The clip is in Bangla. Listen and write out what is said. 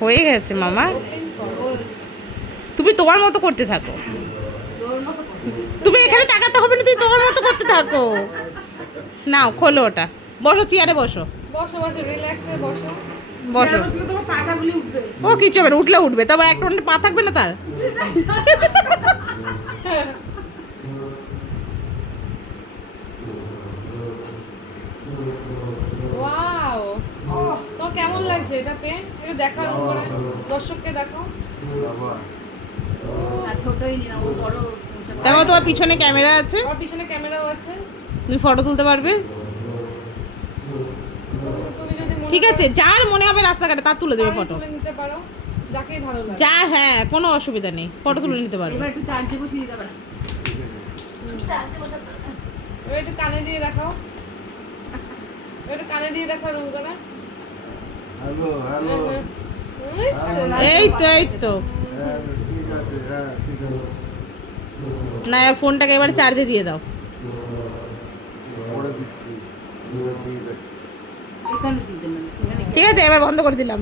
হয়ে গেছে মামা, তুমি তোমার মতো করতে থাকো। তুমি এখানে তাকাতে হবে না, তুমি তোমার মতো করতে থাকো। নাও খোলো ওটা, বসো চেয়ারে বসো। বসো বসো, রিল্যাক্সে বসো। বসো। ও কিছু হবে না, উঠলে উঠবে, তবে একটা পা থাকবে না তার। ওয়াও, তো কেমন লাগছে এটা পেয়ে? একটু দেখার উপরে দর্শককে দেখো। দেখো তোমার পিছনে ক্যামেরা আছে, আমার পিছনে ক্যামেরাও আছে, তুমি ফটো তুলতে পারবে। তুমি যদি ঠিক আছে, যার মনে হবে রাস্তাঘাটে তার তুলে দেবে ফটো, তুলে নিতে পারো, যাকেই ভালো লাগে। যা, হ্যাঁ কোনো অসুবিধা নেই, ফটো তুলে নিতে পারবে। এবার একটু চার্জে বসিয়ে দিতে পারে। এবার একটু কানে দিয়ে দেখাও, একটু কানে দিয়ে দেখাও রুম করে। হ্যালো হ্যালো, এই তো এই তো। হ্যাঁ ঠিক আছে, হ্যাঁ ঠিক আছে, না ফোনটাকে এবার চার্জে দিয়ে দাও। পরে দিচ্ছি, ঠিক আছে। এখানে দিয়ে দেন, এখানে ঠিক আছে, এবার বন্ধ করে দিলাম।